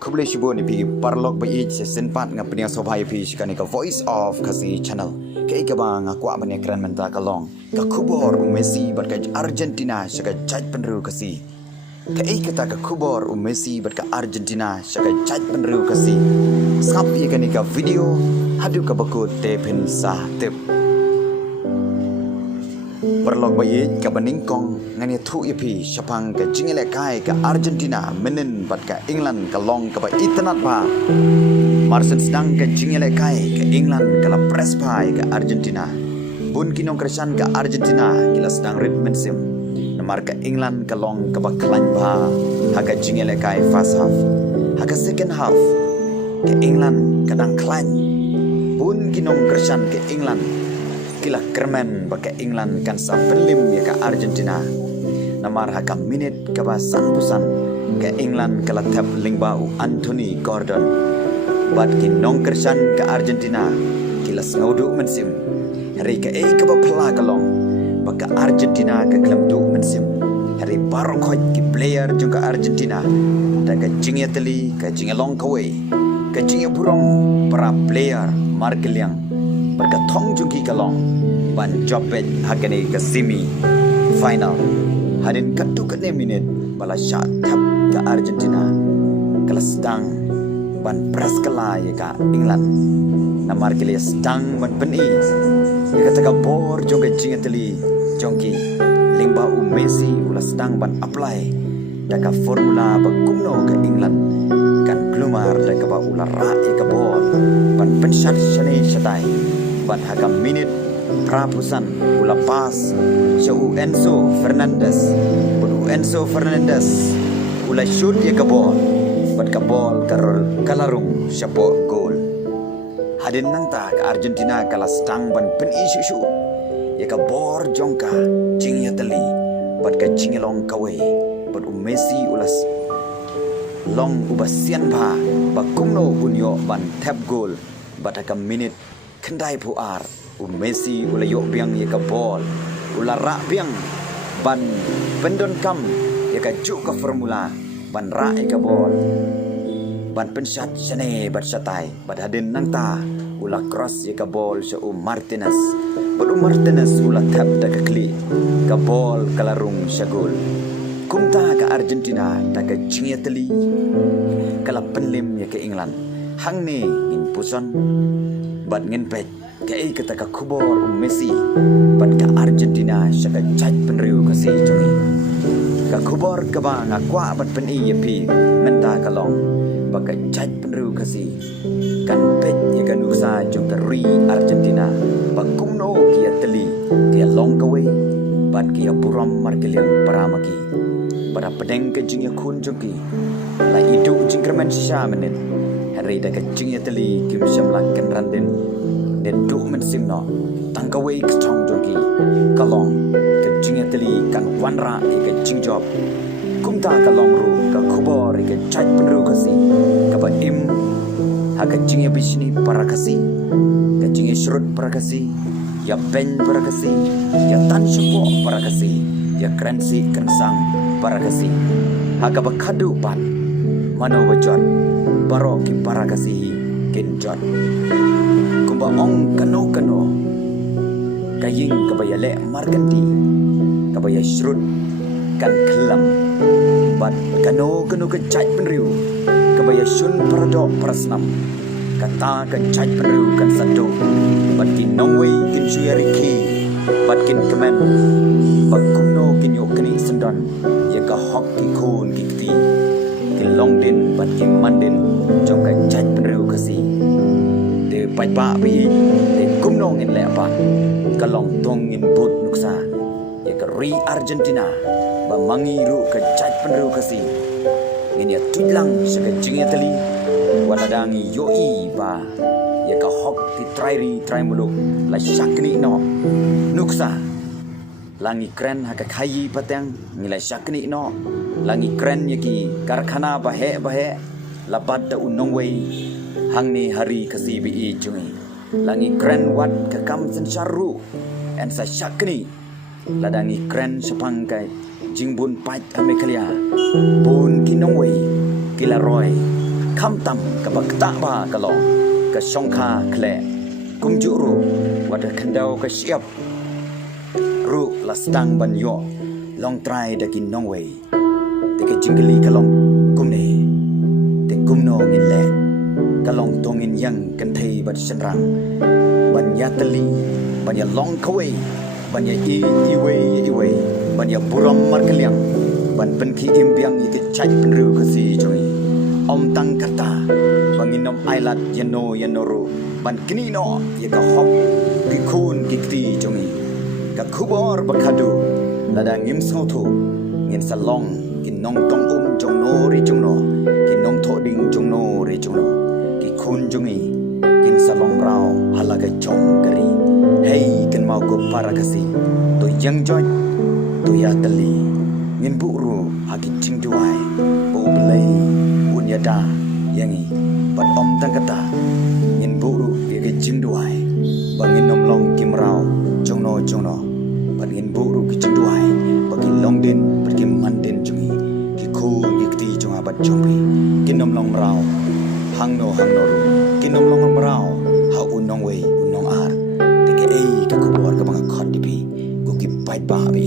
Kuble shibo ni pi parlok ba ich senpat nga penia sobhai pi shikani ka voice of kasi channel ke ikaba nga kwa mane kran menta kalong ka kubor Messi bat ka Argentina shaka chaj penru kasi ke ikata ka kubor Messi bat ka Argentina shaka chaj penru kasi sapi kani ka video hadu ka bakut te pin sa tip Perlok bayi ka beningkong ngani thu ipi syapang ka jingele kai ka Argentina menen bat ka England ka long ka ba itanat ba Marsen sedang ka jingele kai ka England ka la press pai ka Argentina bun kinong kresan ka Argentina kila sedang rit mensim namar ka England ka long ka ba klan ba haga jingele kai first half haga second half ka England kadang klan bun kinong kresan ka England kila kermen baka England kan sa pelim ya ka Argentina namar haka minit ka ba sanpusan ka England kala tap lingbau Anthony Gordon bat kinong kersan ka Argentina kila snaudu mensim hari ka ka ba pala kalong baka Argentina ka klamdu mensim hari barokoj ki player jung ka Argentina daga jingya teli ka jingalong kawe ka jingya burong para player markeliang berkatong jungki kalong ban jopet hagani ke semi final hadin katu kene minit bala shot tap ke Argentina kelas sedang ban pres kala ya ka England namar kele sedang ban peni ya kata ka bor jong ke jingateli jongki lingba Messi ulah sedang ban apply da ka formula bagumno ke England kan keluar da ka ba ulah ra ka bor ban pensyat shane shatai ban haka minit prapusan ula pas Joao Enzo Fernandez ula shoot ya ke bol ban ka bol kalarung syapo gol hadin nang ta ke Argentina kala stang ban pen isu ya ka bor jongka jing ya teli ban ka jingelong kawe ban Messi ulas long ubasian ba bakumno bunyo ban tap gol ban haka minit kendai puar Messi ula yok biang ya ka bol ula rak biang ban pendon kam ya ka juk ka formula ban rak ya ka bol ban pensyat sene bat satai bat hadin nang ta ula cross ya ka bol sa Martinez bat Martinez ula tap da ka kli ka bol kalarung syagol kumta ka Argentina da ka jingya teli kala penlim ya ka England hang ni in puson bat ngin pet kai kata ka kubor Messi bat ka Argentina syaka chat penriu ka si jungi ka kubor ka ba nga kwa bat pen i pi menta kalong baka chat penriu ka si kan pet ya kan usa jung ka ri Argentina bakumno kia teli kia long kawe bat kia buram markeliang paramaki pada pedeng ke jing ya kun jungi la idu jingkramen sya menen hari da ka jing ya teli kim syamla kan randen dan duk mensim no tangkawe ke chong jogi kalong ke jingya teli kan wanra ke jingjob kumta kalong ru ke kubor ke chat penru kasi ke ba im ha ke jingya bisni para kasi ke jingya shrut para kasi ya pen para kasi ya tan shupo para kasi ya krensi kensang para kasi ha ke ba khadu pan mano bajot baro ki para kasi kinjot ba ong kano kaying kabaya le marganti kabaya shrut kan kelam bat kano ke chat penriu kabaya shun paradok prasnam kata kan chat penriu kan satu bat kin nongwei kin suyariki bat kin kemen bat kumno kin yok kini sendon ya ka hok ki kun ki kti kin longdin bat kin mandin jong kan chat penriu kasi pai pa bi de kumno ngin le pa kalong tong ngin but nuksa ya ka ri Argentina ba mangiru ka chat penru kasi ngin ya tudlang sa ka jingya teli wala dangi yoi ba ya ka hok ti try mulu la shakni no nuksa langi kren ha ka khayi pateng ngila shakni no langi kren yaki karkhana ba he labat da unongwei hang ni hari kasi bi jungi langi kren wat ke kam sen syaru en sa syakni ladangi kren sepang kai jingbun pat amekalia bun kinongwei kila roy kham tam ka bak ta ba ka long ka song kha khle kum ju ru wada khandau ka siap ru la stang ban yo long try da kin nong wei te ka jingli ka long kum ne te kum no ngin le ka long tong in yang kan thei bat san rang ban ya tali ban ya long khawei ban ya i wei ban ya buram mar kaliang ban pen ki im biang i te chai pen ru ka si choi om tang kata bangin nom ailat yano ru ban kini no ya ka hop ki khun ki ti choi ka khubor bakhadu lada ngim sau thu ngin salong kin nong tong jong no ri jong no kin nong tho ding jong no ri jong no ki khun jong i kin salong rao halaga chong kari hey kin mau go para kasi to yang joy to ya tali ngin bu ru haki ching duai bu blai unya da yangi pat om tang kata ngin bu ru ye ke ching duai bangin nom long kim rao jong no ban ngin bu ru ki ching duai bagi long din bagi man din jungi ki khun ki ti jong abat jong pi kin nom long rao hang no ru kin nom long rao ha un nong wei un nong ar te ke ei ka ku bor ka bang khot di pi ku ki pai ba bi